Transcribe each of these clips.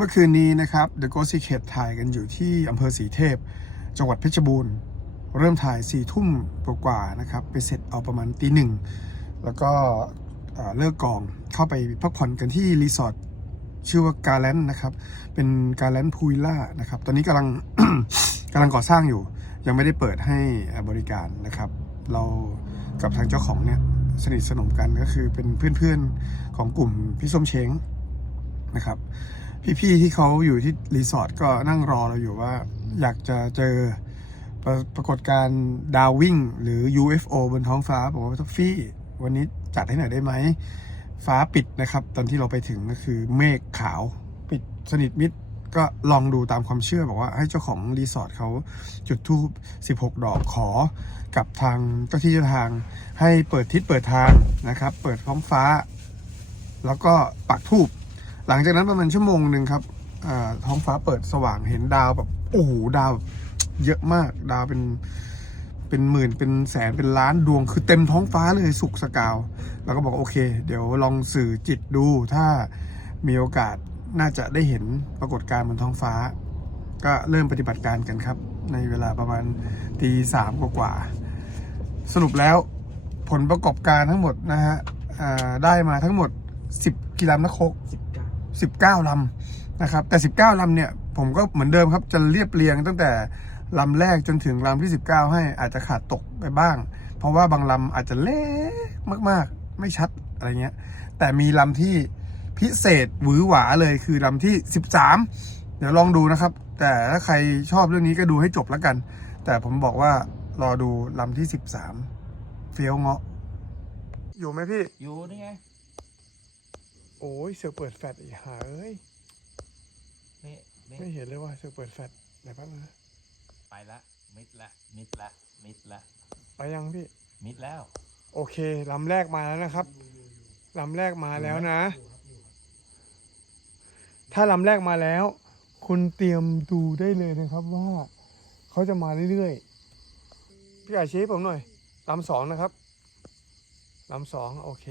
เมื่อคืนนี้นะครับ The Ghost Secret ถ่ายกันอยู่ที่อำเภอสีเทพ จังหวัดเพชรบูรณ์ เริ่มถ่าย4ี่ทุ่มกว่าๆนะครับ ไปเสร็จเอาประมาณตีหนึ่ง แล้วก็เลิกกองเข้าไปพักผ่อนกันที่รีสอร์ทชื่อว่ากาแลนนะครับ เป็นกาแลนพูวิลล่านะครับ ตอนนี้กำลังกำลังก่อสร้างอยู่ ยังไม่ได้เปิดให้บริการนะครับ เรากับทางเจ้าของเนี่ยสนิทสนมกันก็คือเป็นเพื่อนๆของกลุ่มพี่ส้มเช้ง นะครับ พี่ๆที่เขาอยู่ที่รีสอร์ทก็นั่งรอเราอยู่ว่า อยากจะเจอปรปรากฏการดาววิ่ง หรือ UFO บนท้องฟ้าบอกว่าทัฟฟี่ วันนี้จัดให้หน่อยได้ไหม ฟ้าปิดนะครับ ตอนที่เราไปถึงก็คือเมฆขาวปิดสนิทมิดก็ลองดูตามความเชื่อบอกว่าให้เจ้าของรีสอร์ทเขาจุดธูป16 ดอกขอ กับทางเจ้าที่เจ้าทางให้เปิดทิศเปิดทางนะครับ เปิดท้องฟ้า แล้วก็ปักธูป หลังจากนั้นประมาณชั่วโมงหนึ่งครับท้องฟ้าเปิดสว่างเห็นดาวแบบโอ้โหดาวแบบเยอะมากดาวเป็นเป็นหมื่นเป็นแสนเป็นล้านดวงคือเต็มท้องฟ้าเลยสุกสกาวแล้วก็บอกโอเค เดี๋ยวลองสื่อจิตดูถ้ามีโอกาสน่าจะได้เห็นปรากฏการณ์บนท้องฟ้า ก็เริ่มปฏิบัติการกันครับ ในเวลาประมาณตีสามกว่าสรุปแล้วผลประกอบการทั้งหมดนะฮะได้มาทั้งหมด 10 กิโลนะโคก 19ลำนะครับแต่ 19ลำเนี่ยผมก็เหมือนเดิมครับจะเรียบเรียงตั้งแต่ลำแรกจนถึงลำที่ 19 ให้อาจจะขาดตกไปบ้าง เพราะว่าบางลำอาจจะเล็กมากๆ ไม่ชัดอะไรเงี้ยแต่มีลำที่พิเศษหวือหวาเลยคือลำที่ 13 เดี๋ยวลองดูนะครับ แต่ถ้าใครชอบเรื่องนี้ก็ดูให้จบแล้วกัน แต่ผมบอกว่ารอดูลำที่ 13 เฟี้ยวเงาะ อยู่ไหมพี่ อยู่นี่ไง โอ้ยเสือเปิดแฟลชอีกหาเอ้ยนี่นี่ไม่เห็นเลยว่าเสือเปิดแฟลชไหนแป๊บนึงนะไปละ มิดละ มิดละ มิดละ ไปยังพี่ มิดแล้ว โอเคลำแรกมาแล้วนะครับลำแรกมาแล้วนะ ถ้าลำแรกมาแล้ว คุณเตรียมดูได้เลยนะครับว่า เขาจะมาเรื่อยๆ พี่อาชี้ให้ผมหน่อยลำสองนะครับลำสองโอเค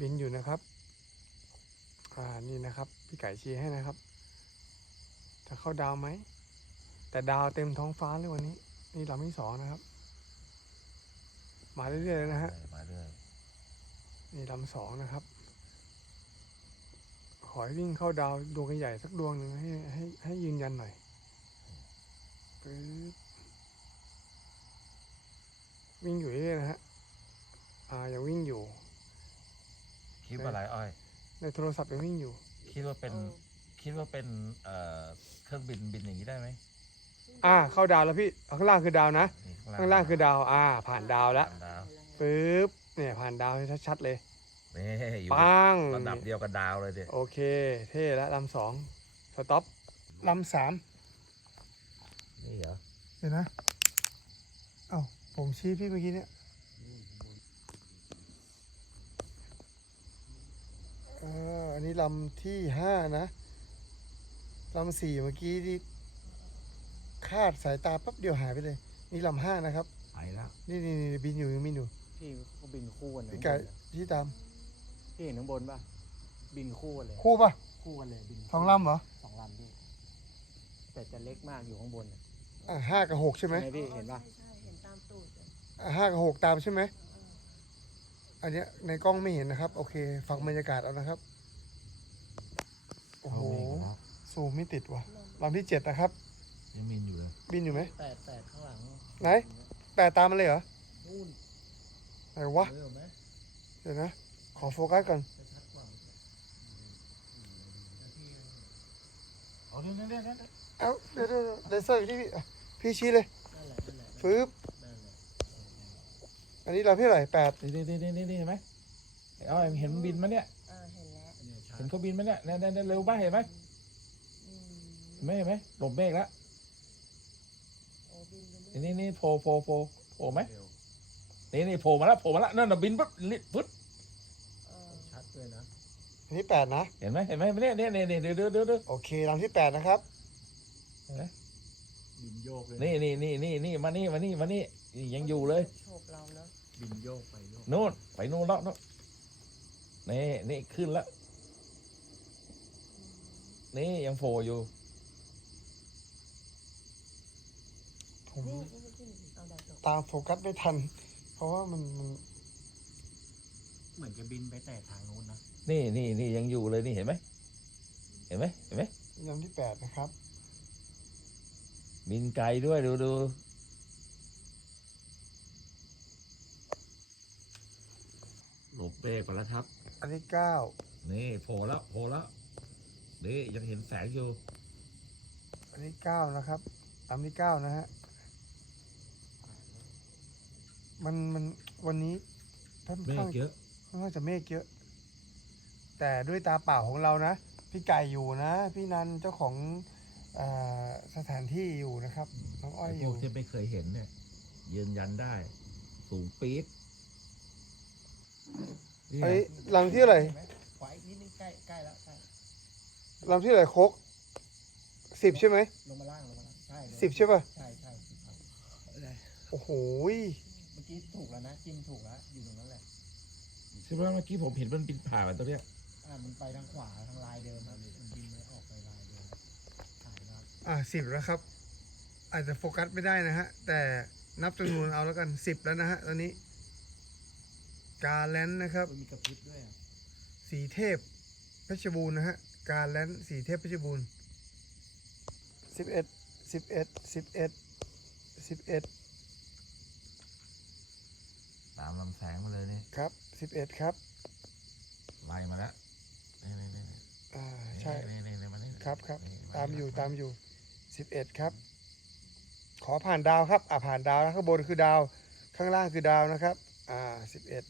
บินอยู่นะครับ อ่านี่นะครับ พี่ไก่ชี้ให้นะครับ จะเข้าดาวไหม แต่ดาวเต็มท้องฟ้าเลยวันนี้ นี่ลำที่สองนะครับ มาเรื่อยๆเลยนะฮะ มาเรื่อยนี่ลำสองนะครับ ขอให้วิ่งเข้าดาวดวงใหญ่ๆสักดวงหนึ่งให้ให้ให้ยืนยันหน่อยปึ๊บวิ่งอยู่เรื่อยๆนะฮะ อ่ายังวิ่งอยู่คิดว่าอะไรอ้อย ในโทรศัพท์ยังวิ่งอยู่ คิดว่าเป็นคิดว่าเป็นเอ่อเครื่องบินบินอย่างนี้ได้ไหมอ่า เข้าดาวแล้วพี่ข้างล่างคือดาวนะ นี่ข้างล่างคือดาว อ่า ผ่านดาวแล้วผ่านดาวปึ๊บเนี่ยผ่านดาวให้ชัดๆเลย นี่อยู่ปัง ระดับเดียวกับดาวเลยดิโอเค เท่แล้วลำสองสต็อปลำสามนี่เหรอเดี๋ยวนะ เอ้าผมชี้พี่เมื่อกี้เนี่ยเอออันนี้ ลำที่ห้านะลำสี่เมื่อกี้ที่คาดสายตาปั๊บเดียวหายไปเลย นี่ลำห้านะครับ ไปแล้วนี่นี่นี่บินอยู่ยังบินอยู่พี่เขาบินคู่กันเลยพี่ไก่ที่ตามพี่เห็นข้างบนป่ะ บินคู่กันเลย คู่ปะคู่กันเลยบินสองลำเหรอสองลำพี่แต่จะเล็กมากอยู่ข้างบนน่ะอะห้ากับหกใช่ไหมใช่ไหมพี่เห็นป่ะใช่เห็นตามตูดเลยอะห้ากับหกตามใช่ไหมอันเนี้ยในกล้องไม่เห็นนะครับ โอเค ฟังบรรยากาศเอานะครับ โอ้โหซูมไม่ติดว่ะลำที่เจ็ดนะครับ ยังบินอยู่เลยบินอยู่ไหม แปดแปดข้างหลังไหน แปดตามมันเลยเหรอนู่นไหนวะเห็นไหมเดี๋ยวนะ ขอโฟกัสก่อนชัดกว่าเอาเดี๋ยวเดี๋ยวเดี๋ยวเดี๋ยวเอ้าเดี๋ยวเดี๋ยวเดี๋ยวเลเซอร์อยู่ที่พี่อะพี่ชี้เลยนั่นแหละนั่นแหละฟืบนั่นแหละอันนี้ลำที่เท่าไหร่แปดนี่นี่นี่นี่นี่เห็นไหมไอ้อ้อยเห็นบินไหมเนี่ยเออเห็น แล้วอันเนี้ยชัเห็ดนเขาบินไหมเนี่ยเนี่ยเนี่ยเนี่ยเร็วบ้างเห็นไหมอืมเห็นไหมเห็นไหมหลบเมฆแล้วโอ้บินไปเรื่อยนี่นี่โผล่โผล่โผล่โผล่ไหมเร็วนี่นี่โผล่มาแล้วโผล่มาแล้วนั่นน่ะบินปุ๊บลิปึ๊ดเออชัดเลยนะอันนี้แปดนะ เห็นไหมเห็นไหมเนี่ยเนี่ยเนี่ยเนี่ยเดี๋ยวเดี๋ยวเดี๋ยวเดี๋ยวโอเคลำที่แปดนะครับ เห็นไหมบินโยกเลยนี่นี่นี่นี่นี่มานี่มานี่มานี่นี่ยังอยู่เลยโฉบเราเนาะบินโยกไปโยกนู่นไปนู่นแล้วนู่นนี่นี่ขึ้นแล้ว นี่ยังโผล่อยู่ ผมนี่นี่นี่นี่เอาได้จบตามโฟกัสไม่ทัน เพราะว่ามันมันเหมือนจะบินไปแต่ทางนู้นนะนี่นี่นี่ยังอยู่เลยนี่เห็นไหมเห็นไหมเห็นไหมยำที่แปดนะครับ บินไกลด้วยดูดูหลบเบรกก่อนแล้วครับ อันที่เก้านี่โผล่แล้วโผล่แล้ว นี่ยังเห็นแสงอยู่ อันที่เก้านะครับลำที่เก้านะฮะ มันมันวันนี้ค่อนเมฆข้างเยอะค่อนข้างจะเมฆเยอะ แต่ด้วยตาเปล่าของเรานะ พี่ไก่อยู่นะ พี่นันเจ้าของเออสถานที่อยู่นะครับ น้องอ้อยไอ้อพวยู่ กที่ไม่เคยเห็นเนี่ย ยืนยันได้ สูงปี๊ดนี่ไอ้ลำที่อะไหรเห็นไหมขวาอีกนิดนึงใกล้ใกล้แล้วใก ล้ลำที่อะไหรโคกสิบใช่ไหมลงมาล่างลงมาล่างใช่เลยสิบใช่ป่ะใช่ใช่สิบครับโอ้โหยเมื่อกี้ถูกแล้วนะจิ้มถูกแล้วอยู่ตรงนั้นแหละใช่ไหมเมื่อกี้ผมเห็นมันบินผ่านมาตัวเนี้ยอ่ามันไปทางขวาทางลายเดิมครับมันบินไปออกไปลายเดิมถ่ายนะครับอ่าสิบแล้วครับ อาจจะโฟกัสไม่ได้นะฮะ แต่นับจำนวนเอาแล้วกันสิบแล้วนะฮะตอนนี้ กาแลนด์นะครับ มันมีกระพริบด้วยอะสีเทพเพชรบูรณ์นะฮะ การแลนด์สีเทพเพชรบูรณ์สิบเอ็ดสิบเอ็ดสิบเอ็ดสิบเอ็ดตามลำแสงมาเลยนี่ครับสิบเอ็ดครับไล่มาแล้วนี่นี่นี่นี่อ่าใช่นี่นี่นี่มานี่ครับครับนี่ตามอยู่ตามอยู่สิบเอ็ดครับ ขอผ่านดาวครับ อ่าผ่านดาวนะข้างบนคือดาว ข้างล่างคือดาวนะครับ อ่าสิบเอ็ด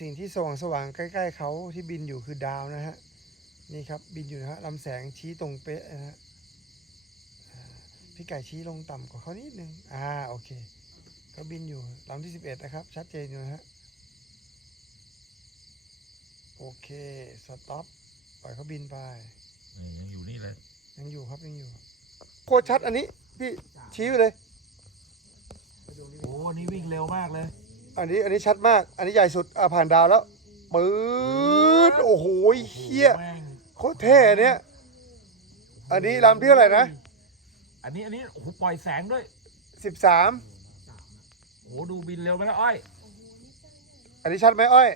สิ่งที่สว่างสว่างๆใกล้ ๆเขาที่บินอยู่คือดาวนะฮะนี่ครับบินอยู่นะฮะลำแสงชี้ตรงเป๊ะนะฮะอ่าพี่ไก่ชี้ลงต่ำกว่าเขานิดนึงอ่าโอเคเขาบินอยู่ลำที่สิบเอ็ดนะครับ ชัดเจนอยู่นะฮะโอเคสต็อปปล่อยเขาบินไปนี่ยังอยู่นี่เลยยังอยู่ครับยังอยู่ โคตรชัดอันนี้ พี่ชี้ไปเลยโอ้นี่วิ่งเร็วมากเลย อันนี้อันนี้ชัดมาก อันนี้ใหญ่สุดอ่าผ่านดาวแล้วปื๊ดโอ้โหเฮียแม่งโคตรเท่อันเนี้ยอันนี้ลำที่เท่าไหร่นะอันนี้อันนี้โอ้โหปล่อยแสงด้วยสิบสามโอ้โหดูบินเร็วไปแล้วอ้อย อันนี้ชัดไหมอ้อย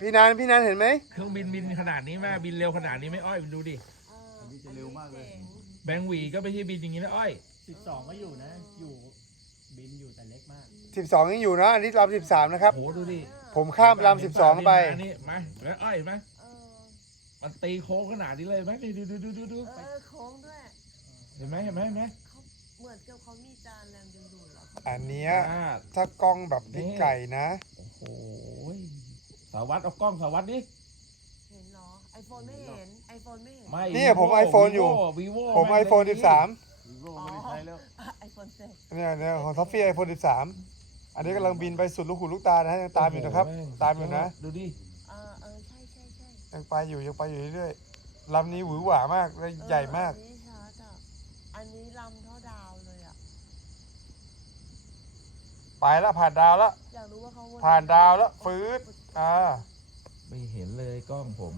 พี่นานพี่นานเห็นไหมเครื่องบินบินขนาดนี้แม่บินเร็วขนาดนี้ไหม่อ้อยดูดิอันนี้จะเร็วมากเลย แบงหวีก็ไม่ใช่บินอย่างนี้นะอ้อย สิบสองก็อยู่นะ อยู่ บินอยู่แต่เล็กมากสิบสองยังอยู่นะอันนี้ลำสิบสามนะครับ โอ้โหดูดิผมข้ามลำสิบสองไปมานี่มาแล้วอ้อยเห็นไหมเออมันตีโค้งขนาดนี้เลยไหมนี่ดูดูดูดูดูเออโค้งด้วยเห็นไหมเห็นไหมเห็นไหมเขาเหมือนกับเขามีจานแรงดึงดูดเหรอเขาอันเนี้ยอ่าถ้ากล้องแบบพี่ไก่นะ โอ้โหสารวัตรเอากล้องสารวัตรดิเห็นเหรอไอโฟนไม่เห็นไอโฟนไม่เห็น ไม่เนี่ยผม iPhone อยู่วีโวผม iPhone 13อ๋อไอโฟน เซ็ตเนี่ยเนี่ยของท็อฟฟี่ไอโฟน13 อันนี้กำลังบินไปสุดลูกหูลูกตานะฮะยังตามอยู่นะครับโโหแงตามอยู่นะ ดูดิ เออเออใช่ใช่ใช่ยังไปอยู่ยังไปอยู่เรื่อยๆลำนี้หวือหวามากและใหญ่มาก เอออันนี้ชัดอะอันนี้ลำเท่าดาวเลยอะ ไปแล้วผ่านดาวแล้วอยากรู้ว่าเขาวนผ่านดาวแล้วฟืดอ่าไม่เห็นเลยกล้องผม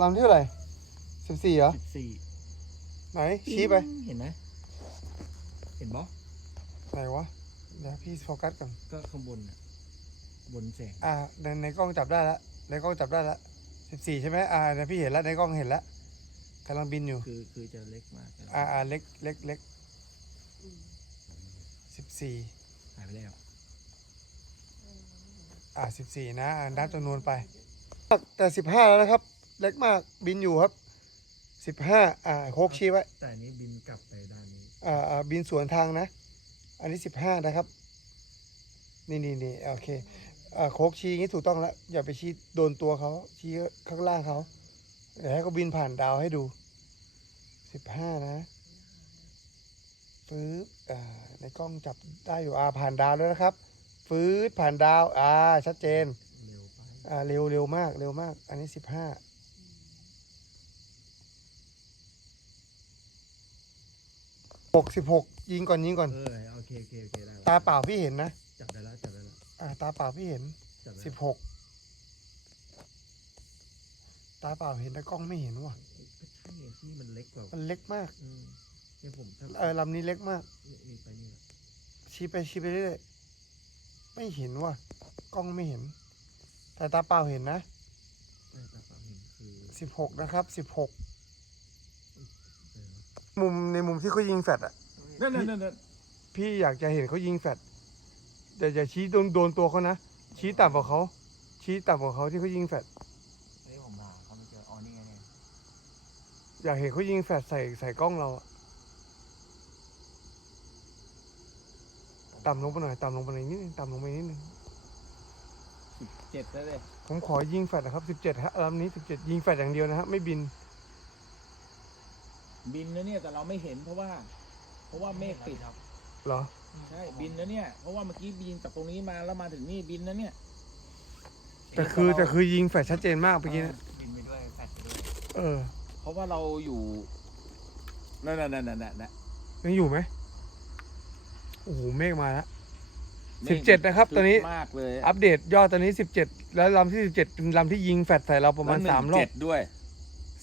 ลำที่เท่าไหร่สิบสี่เหรอ สิบสี่ ไหนชี้ไป เห็นไหมเห็นบอไหนวะ เดี๋ยวพี่โฟกัสก่อน ก็ข้างบนน่ะบนแสงอ่าในในกล้องจับได้แล้วในกล้องจับได้แล้วสิบสี่ใช่ไหมอ่าในพี่เห็นแล้วในกล้องเห็นแล้วกำลังบินอยู่ คือคือจะเล็กมากอ่าอ่าเล็กเล็กเล็กอืมสิบสี่หายไปแล้วอ่าสิบสี่นะอ่านับจำนวนไป แต่สิบห้าแล้วนะครับ เล็กมากบินอยู่ครับ สิบห้าอ่าโคกชี้ไว้แต่อันนี้บินกลับไปด้านนี้ อ่าอ่าบินสวนทางนะ อันนี้สิบห้านะครับ นี่นี่นี่โอเคอ่าโคกชี้อย่างนี้ถูกต้องแล้ว อย่าไปชี้โดนตัวเขาชี้ข้างล่างเขาเดี๋ยวให้เขาบินผ่านดาวให้ดูสิบห้านะฟื้บอ่าในกล้องจับได้อยู่อ่าผ่านดาวแล้วนะครับฟื้บผ่านดาวอ่าชัดเจน เร็วไป อ่าเร็วเร็วมากเร็วมาก อันนี้สิบห้า หกสิบหกยิงก่อนยิงก่อน เออโอเคโอเคโอเคได้ตาเปล่าพี่เห็นนะ จับได้แล้วจับได้แล้วอ่า ตาเปล่าพี่เห็นจับได้สิบแล้วหกตาเปล่าเห็นแต่กล้องไม่เห็นว่ะ ก็ใช่ไงที่มันเล็กกว่ามันเล็กมาก อืมเนี่ยผมถ้าเออลำนี้เล็กมาก นี่ไปนี่ชี้ไปชี้ไปเรื่อยๆไม่เห็นว่ะ กล้องไม่เห็น แต่ตาเปล่าเห็นนะแต่ตาเปล่าเห็นคือสิบหกนะครับสิบหกเออ มุมในมุมที่เขายิงแฟดอะนั่นนั่นนั่นพี่อยากจะเห็นเขายิงแฟดแต่อย่าชี้โดนโดนตัวเขานะ ชี้ต่ำกว่าเขา ชี้ต่ำกว่าเขาที่เขายิงแฟดเฮ้ยผมหาเขาไม่เจออ๋อนี่ไงเนี่ยอยากเห็นเขายิงแฟดใส่ใส่กล้องเราอะต่ำลงไปหน่อย ต่ำลงไปหน่อยนิดนึงต่ำลงไปนิดนึง เจ็ดแล้วเลยผมขอยิงแฟดนะครับสิบเจ็ดฮะลำนี้สิบเจ็ดยิงแฟดอย่างเดียวนะฮะ ไม่บิน บินนะเนี่ยแต่เราไม่เห็นเพราะว่า เพราะว่าเมฆปิดครับเหรอ ใช่บินนะเนี่ยเพราะว่าเมื่อกี้บินจากตรงนี้มาแล้วมาถึงนี่บินนะเนี่ยแต่คือแต่คือยิงแฟดชัดเจนมากเมื่อกี้นะบินไปด้วยแฟลชไปด้วยเออ เพราะว่าเราอยู่นั่นนั่นนั่นนั่นนั่นยังอยู่ไหมโอ้โหเมฆมาแล้วมฆสิบเจ็ดนะครับ ตอนนี้ มากเลยอัปเดตยอดตอนนี้สิบเจ็ดแล้วลำที่สิบเจ็ดเป็นลำที่ยิงแฟดใส่เราประมาณแล้วหนึ่สามงรอเจ็บดด้วย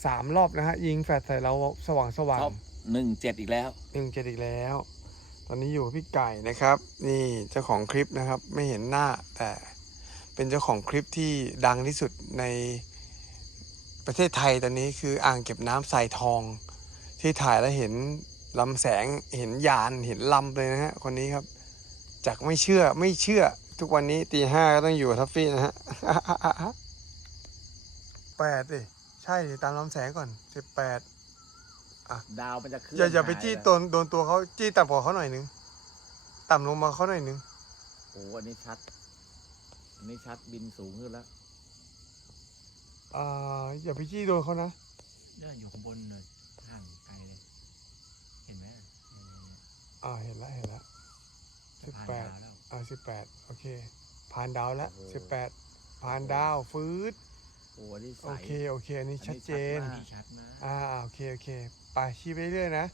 สามรอบนะฮะ ยิงแฟดใส่เราสว่างสว่างท็อปหนึ่งเจ็ดอีกแล้วหนึ่งเจ็ดอีกแล้ว ตอนนี้อยู่กับพี่ไก่นะครับ นี่เจ้าของคลิปนะครับ ไม่เห็นหน้าแต่เป็นเจ้าของคลิปที่ดังที่สุดในประเทศไทยตอนนี้คืออ่างเก็บน้ำทรายทอง ที่ถ่ายแล้วเห็นลำแสงเห็นยานเห็นลำเลยนะฮะคนนี้ครับ จากไม่เชื่อไม่เชื่อทุกวันนี้ตีห้าก็ต้องอยู่กับทัฟฟี่นะฮะแปดดิ ใช่ดิตามลำแสงก่อนสิบแปดดาวมันจะขึ้นอย่าอย่าไปหจี้แล้วโดนโดนตัวเขาจี้ต่ำกว่าเขาหน่อยนึง ต่ำลงมาเขาหน่อยนึงโอ้อันนี้ชัดอันนี้ชัดบินสูงขึ้นแล้วอ่าอย่าไปจี้โดนเขานะเนี่ยอยู่ข้างบนเลยห่างไกลเลยเห็นไหมอ่าเห็นแล้วเห็นแล้วสิบแปดจะผ่านดาวแล้วอ่าสิบแปดโอเคผ่านดาวแล้วสิบแปดผ่านดาวฟืด โอ้อันนี้ใสโอเคโอเคอันนี้อันนี้ชัดเจนชัดมากนี่ชัดนะอ่าโอเคโอเคไปชี้ไปเรื่อยนะ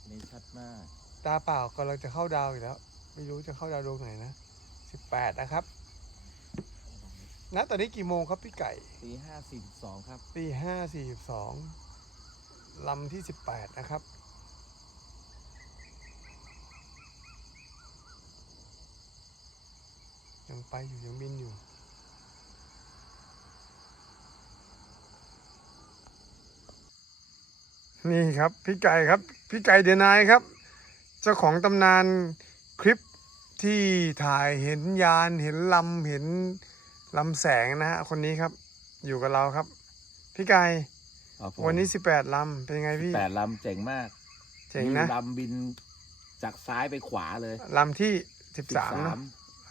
อันนี้ชัดมากตาเปล่ากำลังจะเข้าดาวอีกแล้ว ไม่รู้จะเข้าดาวดวงไหนนะสิบแปดนะครับณตอนนี้กี่โมงครับพี่ไก่ตีห้าสี่สองครับ ตีห้าสี่สิบสองลำที่สิบแปดนะครับ ยังไปอยู่ยังบินอยู่ นี่ครับพี่ไก่ครับพี่ไก่เดนายครับ เจ้าของตำนานคลิปที่ถ่ายเห็นยานเห็นลำเห็นลำแสงนะฮะคนนี้ครับ อยู่กับเราครับ พี่ไก่วันนี้สิบแปดลำเป็นไงพี่แปดลำเจ๋งมากเจ๋งนะมีลำบินจากซ้ายไปขวาเลยลำที่สิบสิบสามสาเนอะม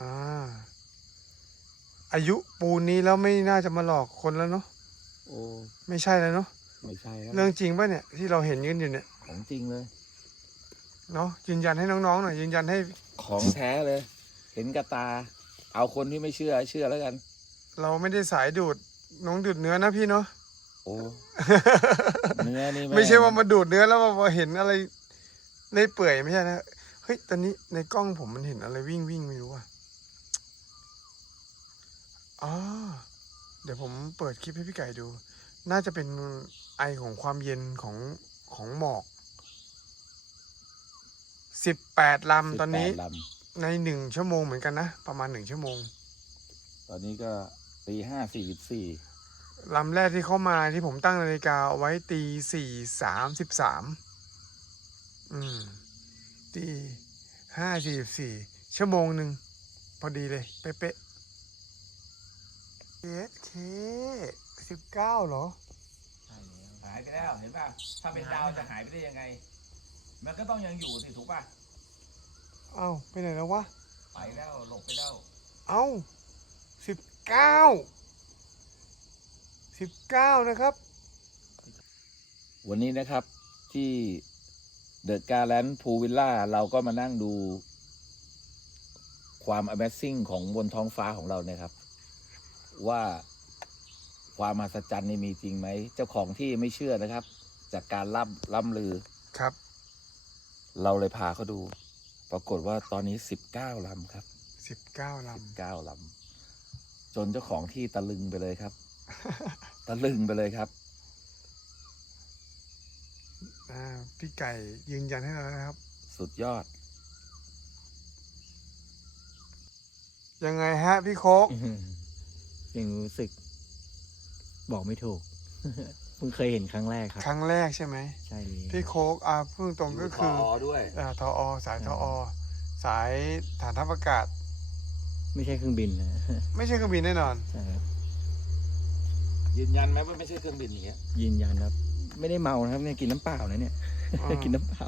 อ่าอายุปูนนี้แล้วไม่น่าจะมาหลอกคนแล้วเนาะโอ้ไม่ใช่แล้วเนาะ ไม่ใช่ครับเรื่องจริงป่ะเนี่ยที่เราเห็นกันอยู่เนี่ยของจริงเลย เนาะยืนยันให้น้องๆหน่อยยืนยันให้ของแท้เลย เห็นกับตา เอาคนที่ไม่เชื่อให้เชื่อแล้วกัน เราไม่ได้สายดูดน้องดูดเนื้อนะพี่เนาะโอ้เนื้อนี่ไม่ใช่ว่ามาดูดเนื้อแล้วมาเห็นอะไรเล่อยเปื่อยไม่ใช่นะเฮ้ยตอนนี้ในกล้องผมมันเห็นอะไรวิ่งวิ่งไม่รู้อะอ๋อเดี๋ยวผมเปิดคลิปให้พี่ไก่ดู น่าจะเป็นไอของความเย็นของของหมอกสิบแปดลำตอนนี้ 18ลในหนึ่งชั่วโมงเหมือนกันนะ ประมาณหนึ่งชั่วโมงำตอนนี้ก็ตีห้าสี่สิบสี่ลำแรกที่เข้ามาที่ผมตั้งนาฬิกาเอาไว้ตีสี่สามสิบสามอืมตีห้าสี่สี่ชั่วโมงหนึ่งพอดีเลย เป๊ะๆ เคเคสิบเก้าเหรอใช่แล้วหายไปแล้วเห็นป่ะถ้าเป็นดาวจะหายไปได้ยังไง มันก็ต้องยังอยู่สิถูกป่ะเอ้าไปไหนแล้ววะ ไปแล้วหลบไปแล้วเอ้าสิบเก้าสิบเก้านะครับ วันนี้นะครับที่เดอะการ์แลนด์พูวิลล่าเราก็มานั่งดูความ Amazing ของบนท้องฟ้าของเราเนี่ยครับ ว่าความมหัศจรรย์นี่มีจริงไหม เจ้าของที่ไม่เชื่อนะครับ จากการล่ำล่ำลือ ครับ เราเลยพาเขาดู ปรากฏว่าตอนนี้สิบเก้าลำครับสิบเก้าลเก้าลำจนเจ้าของที่ตะลึงไปเลยครับำ ตะลึงไปเลยครับ อ่าพี่ไก่ยืนยันให้เราแล้วนะครับ สุดยอด ยังไงฮะพี่โคก ยังรู้สึก บอกไม่ถูก เพิ่งเคยเห็นครั้งแรกครับ ครั้งแรกใช่ไหมใช่เลยพี่โคกอ่าพูดตรงๆก็คือ ด้วย อ่าทอสายทอสายฐานทัพอากาศ ไม่ใช่เครื่องบินนะไม่ใช่เครื่องบินแน่นอน ใช่ครับยืนยันไหมว่าไม่ใช่เครื่องบินอย่างเงี้ยยืนยันครับ ไม่ได้เมานะครับเนี่ยกินน้ำเปล่านะเนี่ย อ่า กินน้ำเปล่า